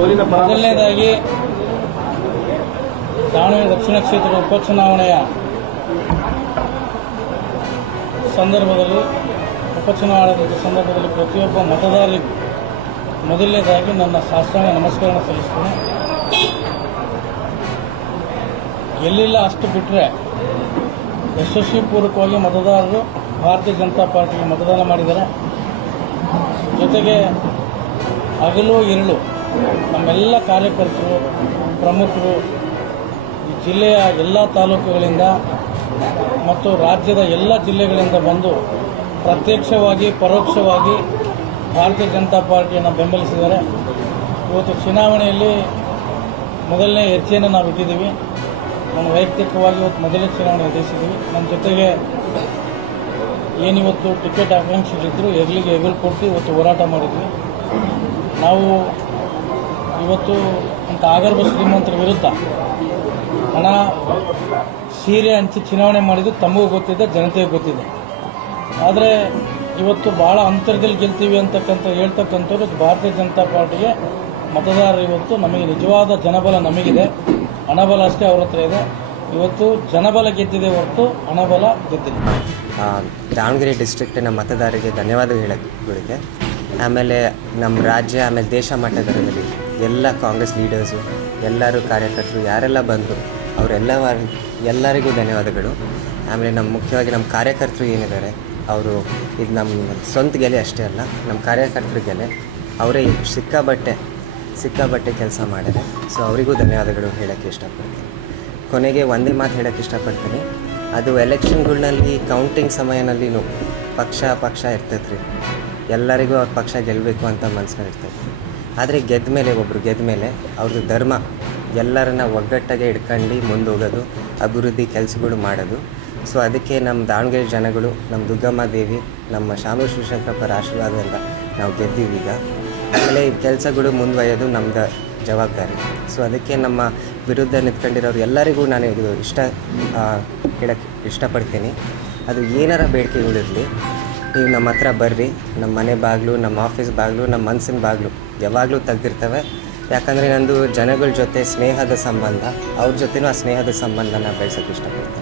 ಮೊದಲನೇದಾಗಿ ದಾವಣಗೆರೆ ದಕ್ಷಿಣ ಕ್ಷೇತ್ರದ ಉಪಚುನಾವಣೆಯ ಸಂದರ್ಭದಲ್ಲಿ ಪ್ರತಿಯೊಬ್ಬ ಮತದಾರರಿಗೂ ಮೊದಲನೇದಾಗಿ ನನ್ನ ಸಾಷ್ಟಾಂಗ ನಮಸ್ಕಾರ ಸಲ್ಲಿಸ್ತೇನೆ. ಎಲ್ಲಿಲ್ಲ ಅಷ್ಟು ಬಿಟ್ಟರೆ ಯಶಸ್ವಿಪೂರ್ವಕವಾಗಿ ಮತದಾರರು ಭಾರತೀಯ ಜನತಾ ಪಾರ್ಟಿಗೆ ಮತದಾನ ಮಾಡಿದ್ದಾರೆ. ಜೊತೆಗೆ ಹಗಲು ಇರಳು ನಮ್ಮೆಲ್ಲ ಕಾರ್ಯಕರ್ತರು, ಪ್ರಮುಖರು ಈ ಜಿಲ್ಲೆಯ ಎಲ್ಲ ತಾಲೂಕುಗಳಿಂದ ಮತ್ತು ರಾಜ್ಯದ ಎಲ್ಲ ಜಿಲ್ಲೆಗಳಿಂದ ಬಂದು ಪ್ರತ್ಯಕ್ಷವಾಗಿ ಪರೋಕ್ಷವಾಗಿ ಭಾರತೀಯ ಜನತಾ ಪಾರ್ಟಿಯನ್ನು ಬೆಂಬಲಿಸಿದ್ದಾರೆ. ಇವತ್ತು ಚುನಾವಣೆಯಲ್ಲಿ ಮೊದಲನೇ ಹೆಜ್ಜೆಯನ್ನು ನಾವು ಇಟ್ಟಿದ್ದೀವಿ. ನಾನು ವೈಯಕ್ತಿಕವಾಗಿ ಇವತ್ತು ಮೊದಲನೇ ಚುನಾವಣೆ ಎದುರಿಸಿದ್ದೀವಿ. ನಮ್ಮ ಜೊತೆಗೆ ಏನಿವತ್ತು ಟಿಕೆಟ್ ಆಕಾಂಕ್ಷಿಗಳಿದ್ದರು ಹೆಗಲು ಕೊಟ್ಟು ಇವತ್ತು ಹೋರಾಟ ಮಾಡಿದ್ವಿ. ನಾವು ಇವತ್ತು ಅಂತ ಆಗರ್ಭ ಶ್ರೀಮಂತರ ವಿರುದ್ಧ ಹಣ ಸೀರೆ ಹಂಚಿ ಚುನಾವಣೆ ಮಾಡಿದ್ದು ತಮಗೂ ಗೊತ್ತಿದೆ, ಜನತೆಗೆ ಗೊತ್ತಿದೆ. ಆದರೆ ಇವತ್ತು ಭಾಳ ಅಂತರದಲ್ಲಿ ಗೆಲ್ತೀವಿ ಹೇಳ್ತಕ್ಕಂಥವ್ರು ಭಾರತೀಯ ಜನತಾ ಪಾರ್ಟಿಗೆ ಮತದಾರರು ಇವತ್ತು ನಮಗೆ ನಿಜವಾದ ಜನಬಲ ನಮಗಿದೆ, ಹಣಬಲ ಅಷ್ಟೇ ಅವ್ರ ಹತ್ರ ಇದೆ. ಇವತ್ತು ಜನಬಲ ಗೆದ್ದಿದೆ ಹೊರತು ಹಣಬಲ ಗೆದ್ದಿಲ್ಲ. ದಾವಣಗೆರೆ ಡಿಸ್ಟ್ರಿಕ್ಟಿನ ಮತದಾರರಿಗೆ ಧನ್ಯವಾದ ಹೇಳೋಕ್ಕೆ, ಆಮೇಲೆ ನಮ್ಮ ರಾಜ್ಯ ಆಮೇಲೆ ದೇಶ ಮಟ್ಟದಲ್ಲಿ ಎಲ್ಲ ಕಾಂಗ್ರೆಸ್ ಲೀಡರ್ಸು, ಎಲ್ಲರೂ ಕಾರ್ಯಕರ್ತರು ಯಾರೆಲ್ಲ ಬಂದರು ಎಲ್ಲರಿಗೂ ಧನ್ಯವಾದಗಳು. ಆಮೇಲೆ ಮುಖ್ಯವಾಗಿ ನಮ್ಮ ಕಾರ್ಯಕರ್ತರು ಏನಿದ್ದಾರೆ ಅವರು ಇದು ನಮ್ಮ ಸ್ವಂತ ಗೆಲೆ ಅಷ್ಟೇ ಅಲ್ಲ, ನಮ್ಮ ಕಾರ್ಯಕರ್ತರ ಗೆಲೆ. ಅವರೇ ಸಿಕ್ಕಾಬಟ್ಟೆ ಕೆಲಸ ಮಾಡಿದ್ದಾರೆ. ಸೊ ಅವರಿಗೂ ಧನ್ಯವಾದಗಳು ಹೇಳೋಕ್ಕೆ ಇಷ್ಟಪಡ್ತೀನಿ. ಕೊನೆಗೆ ಒಂದೇ ಮಾತು ಹೇಳೋಕ್ಕೆ ಇಷ್ಟಪಡ್ತೀನಿ, ಅದು ಎಲೆಕ್ಷನ್ಗಳಲ್ಲಿ ಕೌಂಟಿಂಗ್ ಸಮಯದಲ್ಲಿನೂ ಪಕ್ಷ ಇರ್ತೈತೆ ರೀ. ಎಲ್ಲರಿಗೂ ಅವ್ರ ಪಕ್ಷ ಗೆಲ್ಲಬೇಕು ಅಂತ ಮನಸ್ಸಿನಲ್ಲಿ ಇರ್ತೈತೆ. ಆದರೆ ಒಬ್ಬರು ಗೆದ್ದ ಮೇಲೆ ಅವ್ರದ್ದು ಧರ್ಮ ಎಲ್ಲರನ್ನ ಒಗ್ಗಟ್ಟಾಗೆ ಇಟ್ಕೊಂಡು ಮುಂದೆ ಹೋಗೋದು, ಅಭಿವೃದ್ಧಿ ಕೆಲಸಗಳು ಮಾಡೋದು. ಸೊ ಅದಕ್ಕೆ ನಮ್ಮ ದಾವಣಗೆರೆ ಜನಗಳು, ನಮ್ಮ ದುರ್ಗಮ್ಮ ದೇವಿ, ನಮ್ಮ ಶಾಮೂ ಶಿವಶಂಕರಪ್ಪರ ಆಶೀರ್ವಾದದಿಂದ ನಾವು ಗೆದ್ದೀವಿ. ಈಗ ಆಮೇಲೆ ಈ ಕೆಲಸಗಳು ಮುಂದುವರಿಯೋದು ನಮ್ಮದು ಜವಾಬ್ದಾರಿ. ಸೊ ಅದಕ್ಕೆ ನಮ್ಮ ವಿರುದ್ಧ ನಿಂತ್ಕೊಂಡಿರೋರು ಎಲ್ಲರಿಗೂ ನಾನು ಇದು ಹೇಳೋಕ್ಕೆ ಇಷ್ಟಪಡ್ತೀನಿ. ಅದು ಏನಾರ ಬೇಡಿಕೆಗಳಿರಲಿ, ನೀವು ನಮ್ಮ ಹತ್ರ ಬರ್ರಿ. ನಮ್ಮ ಮನೆ ಬಾಗಿಲು, ನಮ್ಮ ಆಫೀಸ್ ಬಾಗಿಲು, ನಮ್ಮ ಮನಸ್ಸಿನ ಬಾಗಿಲು ಯಾವಾಗಲೂ ತೆಗ್ದಿರ್ತವೆ. ಯಾಕಂದರೆ ನಂದು ಜನಗಳ ಜೊತೆ ಸ್ನೇಹದ ಸಂಬಂಧ, ಅವ್ರ ಜೊತೆನೂ ಆ ಸ್ನೇಹದ ಸಂಬಂಧನ ಬೆಳೆಸೋಕ್ಕೆ ಇಷ್ಟಪಡ್ತೀನಿ.